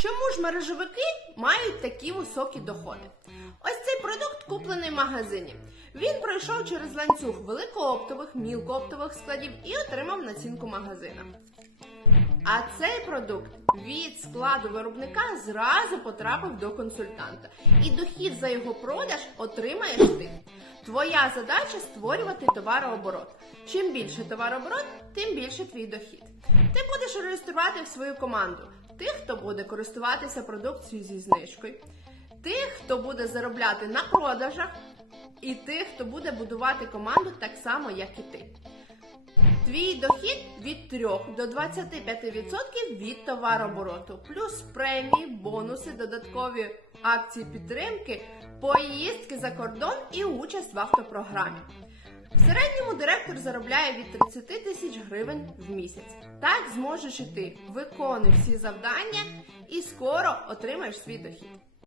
Чому ж мережевики мають такі високі доходи? Ось цей продукт куплений в магазині. Він пройшов через ланцюг великооптових, мілкооптових складів і отримав націнку магазина. А цей продукт від складу виробника зразу потрапив до консультанта. І дохід за його продаж отримаєш ти. Твоя задача створювати товарооборот. Чим більше товарооборот, тим більше твій дохід. Ти будеш реєструвати в свою команду тих, хто буде користуватися продукцією зі знижкою, тих, хто буде заробляти на продажах, і тих, хто буде будувати команду так само, як і ти. Твій дохід від 3 до 25% від товарообороту, плюс премії, бонуси, додаткові акції підтримки, поїздки за кордон і участь в автопрограмі. В директор заробляє від 30 тисяч гривень в місяць. Так зможеш і ти. Виконуй всі завдання і скоро отримаєш свій дохід.